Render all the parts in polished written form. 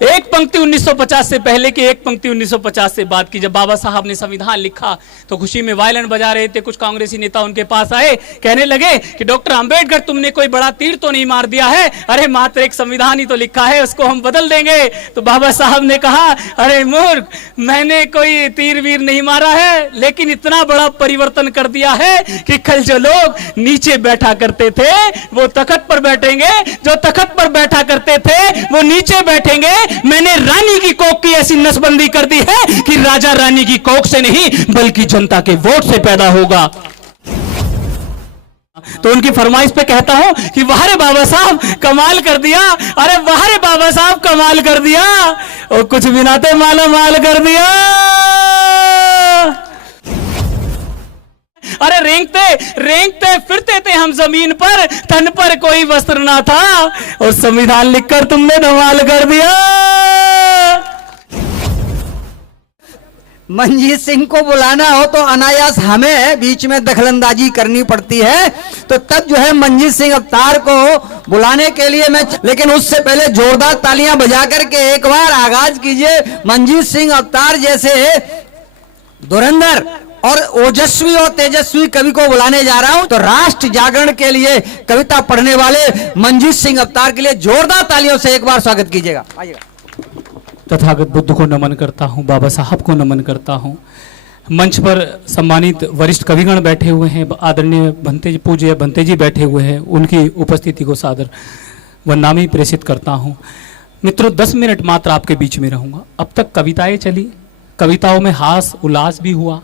एक पंक्ति 1950 से पहले की, एक पंक्ति 1950 से बाद की। जब बाबा साहब ने संविधान लिखा तो खुशी में वायलिन बजा रहे थे। कुछ कांग्रेसी नेता उनके पास आए, कहने लगे कि डॉक्टर अंबेडकर तुमने कोई बड़ा तीर तो नहीं मार दिया है? अरे मात्र एक संविधान ही तो लिखा है, उसको हम बदल देंगे। तो बाबा साहब ने कहा, अरे मूर्ख, मैंने कोई तीर वीर नहीं मारा है, लेकिन इतना बड़ा परिवर्तन कर दिया है कि कल जो लोग नीचे बैठा करते थे वो तख्त पर बैठेंगे, जो तख्त पर बैठा करते थे वो नीचे बैठेंगे। मैंने रानी की कोख की ऐसी नसबंदी कर दी है कि राजा रानी की कोख से नहीं बल्कि जनता के वोट से पैदा होगा। तो उनकी फरमाइश पे कहता हूं कि वाह रे बाबा साहब कमाल कर दिया, अरे वाह रे बाबा साहब कमाल कर दिया, और कुछ भी ना तो माला माल कर दिया। अरे रेंगते फिरते थे हम जमीन पर, तन पर कोई वस्त्र ना था, और संविधान लिखकर तुमने धमाल कर दिया। मंजीत सिंह को बुलाना हो तो अनायास हमें बीच में दखलंदाजी करनी पड़ती है। तो तब जो है मंजीत सिंह अवतार को बुलाने के लिए मैं, लेकिन उससे पहले जोरदार तालियां बजा करके एक बार आगाज कीजिए। मंजीत सिंह अवतार जैसे धुरंधर और ओजस्वी और तेजस्वी कवि को बुलाने जा रहा हूं। तो राष्ट्र जागरण के लिए कविता पढ़ने वाले मंजीत सिंह अवतार के लिए जोरदार तालियों से एक बार स्वागत कीजिएगा। आइएगा। तथागत बुद्ध को नमन करता हूं, बाबा साहब को नमन करता हूं। मंच पर सम्मानित वरिष्ठ कविगण बैठे हुए हैं, आदरणीय भंते जी, पूज्य भंते जी बैठे हुए हैं, उनकी उपस्थिति को सादर वंदनामी प्रेषित करता हूं। मित्रों, 10 मिनट मात्र आपके बीच में रहूंगा। अब तक कविताएं चली, कविताओं में हास उल्लास भी हुआ,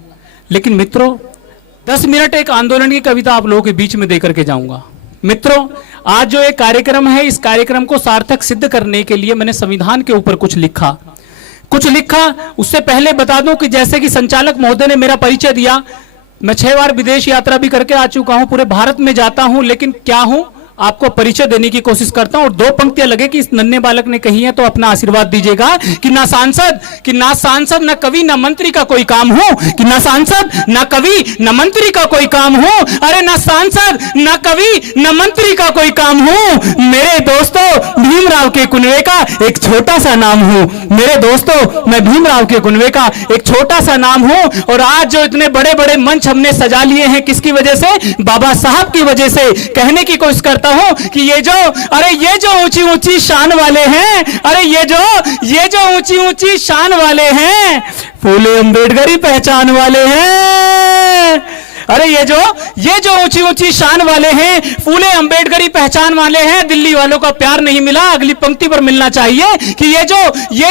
लेकिन मित्रों 10 मिनट एक आंदोलन की कविता आप लोगों के बीच में देकर के जाऊंगा। मित्रों, आज जो एक कार्यक्रम है, इस कार्यक्रम को सार्थक सिद्ध करने के लिए मैंने संविधान के ऊपर कुछ लिखा। उससे पहले बता दूं कि जैसे कि संचालक महोदय ने मेरा परिचय दिया, मैं 6 बार विदेश यात्रा भी करके आ चुका हूं, पूरे भारत में जाता हूं, लेकिन क्या हूं आपको परिचय देने की कोशिश करता हूं। और 2 पंक्तियां लगे कि इस नन्हे बालक ने कही है, तो अपना आशीर्वाद दीजिएगा कि ना सांसद ना कवि ना मंत्री का कोई काम हो, कि ना सांसद ना कवि ना मंत्री का कोई काम हो। अरे ना सांसद ना कवि ना मंत्री का कोई काम हो। मेरे दोस्तों, भीमराव के कुनवे का एक छोटा सा नाम हूं। मेरे दोस्तों, मैं भीमराव के कुनवे का एक छोटा सा नाम हूं। और आज जो इतने बड़े बड़े मंच हमने सजा लिए हैं, किसकी वजह से? बाबा साहब की वजह से। कहने की कोशिश करता हूं कि ये जो ऊंची ऊंची शान वाले हैं, अरे ये जो ऊंची ऊंची शान वाले हैं, फूले अंबेडकर ही पहचान वाले हैं। अरे ये जो ऊंची ऊंची शान वाले हैं, फूले अंबेडकरी पहचान वाले हैं। दिल्ली वालों का प्यार नहीं मिला, अगली पंक्ति पर मिलना चाहिए कि ये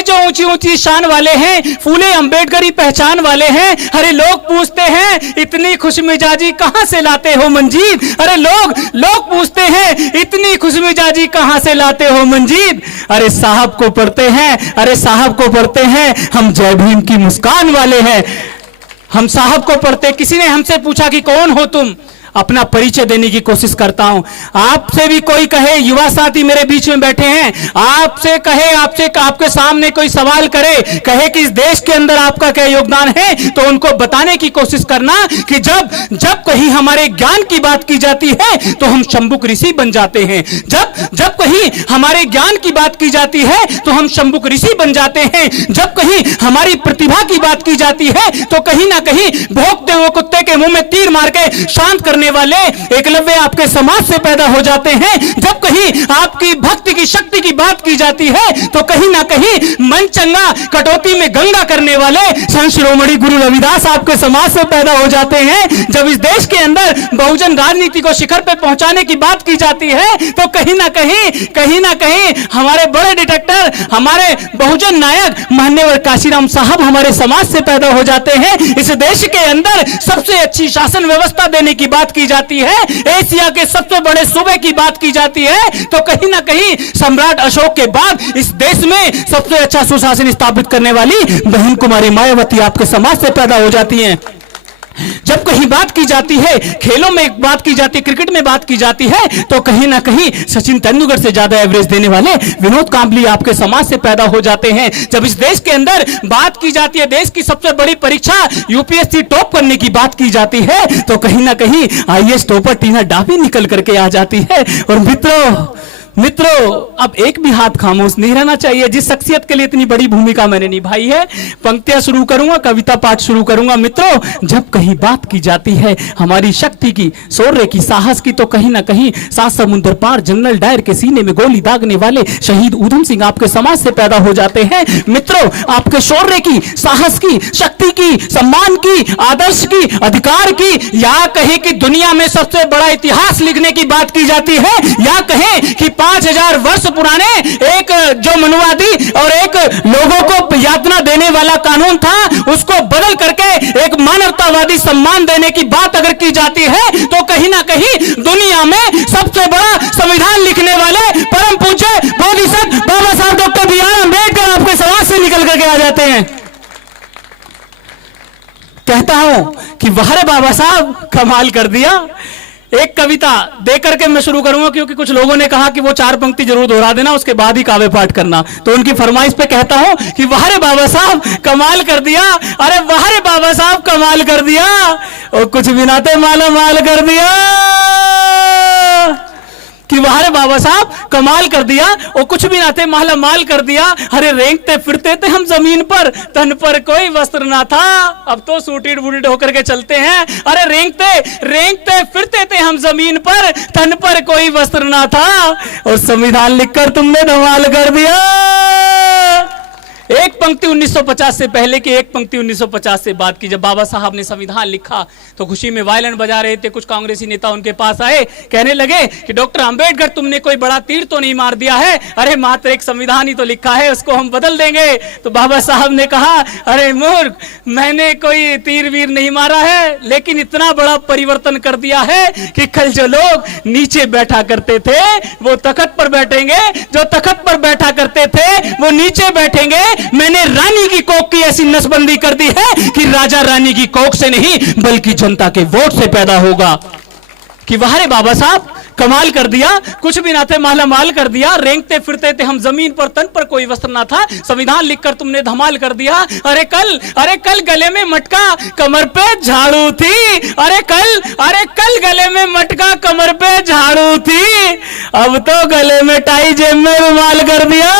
जो ऊंची ऊंची शान वाले हैं, फूले अंबेडकरी पहचान वाले हैं। अरे लोग पूछते हैं इतनी खुशमिजाजी कहां से लाते हो मंजीत? अरे लोग पूछते हैं इतनी खुशमिजाजी कहां से लाते हो मंजीत? अरे साहब को पढ़ते हैं, हम जय भीम की मुस्कान वाले हैं। हम साहब को पढ़ते, किसी ने हमसे पूछा कि कौन हो तुम? अपना परिचय देने की कोशिश करता हूं। आपसे भी कोई कहे, युवा साथी मेरे बीच में बैठे हैं, आपसे आपके सामने कोई सवाल कहे कि इस देश के अंदर आपका क्या योगदान है, तो उनको बताने की कोशिश करना कि जब कहीं हमारे ज्ञान की बात की जाती है तो हम शंभुक ऋषि बन जाते हैं। जब कहीं हमारे ज्ञान की बात की जाती है तो हम शंभुक ऋषि बन जाते हैं। जब कहीं हमारी प्रतिभा की बात की जाती है तो कहीं ना कहीं भोंकते हुए कुत्ते के मुंह में तीर मार के शांत करने वाले एकलव्य आपके समाज से पैदा हो जाते हैं। जब कहीं आपकी भक्ति की शक्ति की बात की जाती है तो कहीं ना कहीं मन चंगा कटौती में गंगा करने वाले संत शिरोमणि गुरु रविदास आपके समाज से पैदा हो जाते हैं। जब इस देश के अंदर बहुजन राजनीति को शिखर पे पहुंचाने की बात की जाती है तो कहीं ना कहीं हमारे बड़े डिटेक्टर, हमारे बहुजन नायक मान्यवर काशीराम साहब हमारे समाज से पैदा हो जाते हैं। इस देश के अंदर सबसे अच्छी शासन व्यवस्था देने की बात की जाती है, एशिया के सबसे बड़े सूबे की बात की जाती है, तो कहीं ना कहीं सम्राट अशोक के बाद इस देश में सबसे अच्छा सुशासन स्थापित करने वाली बहन कुमारी मायावती आपके समाज से पैदा हो जाती हैं। जब कहीं बात की जाती है, खेलों में बात की जाती है, क्रिकेट में बात की जाती है, तो कहीं ना कहीं सचिन तेंदुलकर से ज्यादा एवरेज देने वाले विनोद कांबली आपके समाज से पैदा हो जाते हैं। जब इस देश के अंदर बात की जाती है, देश की सबसे बड़ी परीक्षा यूपीएससी टॉप करने की बात की जाती है, तो कहीं ना कहीं आईएएस टॉपर टीना डाबी निकल करके आ जाती है। और मित्रों, अब एक भी हाथ खामोश नहीं रहना चाहिए। जिस शख्सियत के लिए इतनी बड़ी भूमिका मैंने निभाई है, पंक्तियां शुरू करूंगा, कविता पाठ शुरू करूंगा। मित्रों, जब कहीं बात की जाती है हमारी शक्ति की, शौर्य की, साहस की, तो कहीं ना कहीं 7 समुंदर पार जनरल डायर के सीने में गोली दागने वाले शहीद ऊधम सिंह आपके समाज से पैदा हो जाते हैं। मित्रों, आपके शौर्य की, साहस की, शक्ति की, सम्मान की, आदर्श की, अधिकार की, या कहें कि दुनिया में सबसे बड़ा इतिहास लिखने की बात की जाती है, या कहें कि 5000 वर्ष पुराने एक जो मनुवादी और एक लोगों को यातना देने वाला कानून था, उसको बदल करके एक मानवतावादी सम्मान देने की बात अगर की जाती है, तो कहीं ना कहीं दुनिया में सबसे बड़ा संविधान लिखने वाले परम पूज्य बोधिसत्व बाबा साहब डॉक्टर बी.आर. अम्बेडकर आपके समाज से निकल करके आ जाते हैं। कहता हूं कि वाह रे बाबा साहब, कमाल कर दिया। एक कविता देकर के मैं शुरू करूंगा, क्योंकि कुछ लोगों ने कहा कि वो 4 पंक्ति जरूर दोहरा देना, उसके बाद ही काव्य पाठ करना। तो उनकी फरमाइश पे कहता हूं कि वाह रे बाबा साहब, कमाल कर दिया। अरे वाह रे बाबा साहब, कमाल कर दिया, और कुछ भी नाते माला माल कर दिया। कि वाह रे बाबा साहब, कमाल कर दिया, और कुछ भी ना थे माला माल कर दिया। अरे रेंगते फिरते थे हम जमीन पर, तन पर कोई वस्त्र ना था, अब तो सूटेड बूटेड होकर के चलते हैं। अरे रेंगते फिरते थे हम जमीन पर, तन पर कोई वस्त्र ना था, और संविधान लिखकर तुमने धमाल कर दिया। एक पंक्ति 1950 से पहले की, एक पंक्ति 1950 से बाद की। जब बाबा साहब ने संविधान लिखा तो खुशी में वायलिन बजा रहे थे। कुछ कांग्रेसी नेता उनके पास आए, कहने लगे कि डॉक्टर अंबेडकर, तुमने कोई बड़ा तीर तो नहीं मार दिया है? अरे मात्र एक संविधान ही तो लिखा है, उसको हम बदल देंगे। तो बाबा साहब ने कहा, अरे मूर्ख, मैंने कोई तीर वीर नहीं मारा है, लेकिन इतना बड़ा परिवर्तन कर दिया है कि कल जो लोग नीचे बैठा करते थे वो तख्त पर बैठेंगे, जो तख्त पर बैठा करते थे वो नीचे बैठेंगे। मैंने रानी की कोख की ऐसी नसबंदी कर दी है कि राजा रानी की कोख से नहीं बल्कि जनता के वोट से पैदा होगा। कि वाह रे बाबा साहब, कमाल कर दिया, कुछ भी ना थे माला माल कर दिया। रेंगते फिरते थे हम जमीन पर, तन पर कोई वस्त्र ना था, संविधान लिखकर तुमने धमाल कर दिया। अरे कल गले में मटका, कमर पे झाड़ू थी। अरे कल गले में मटका, कमर पे झाड़ू थी, अब तो गले में टाई, जेब में रुमाल कर दिया।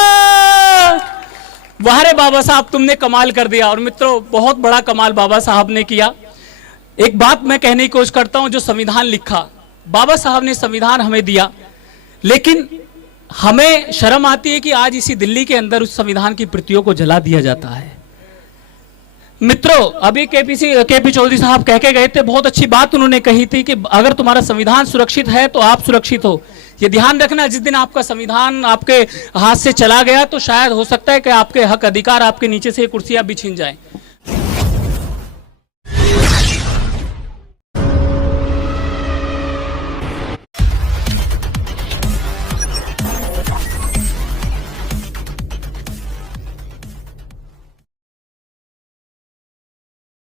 वाह रे बाबा साहब, तुमने कमाल कर दिया। और मित्रों, बहुत बड़ा कमाल बाबा साहब ने किया। एक बात मैं कहने की कोशिश करता हूं, जो संविधान लिखा, बाबा साहब ने संविधान हमें दिया, लेकिन हमें शर्म आती है कि आज इसी दिल्ली के अंदर उस संविधान की प्रतियों को जला दिया जाता है। मित्रों, अभी केपी चौधरी साहब कह के गए थे, बहुत अच्छी बात उन्होंने कही थी कि अगर तुम्हारा संविधान सुरक्षित है तो आप सुरक्षित हो। ये ध्यान रखना, जिस दिन आपका संविधान आपके हाथ से चला गया तो शायद हो सकता है कि आपके हक अधिकार आपके नीचे से कुर्सियां भी छीन जाएं।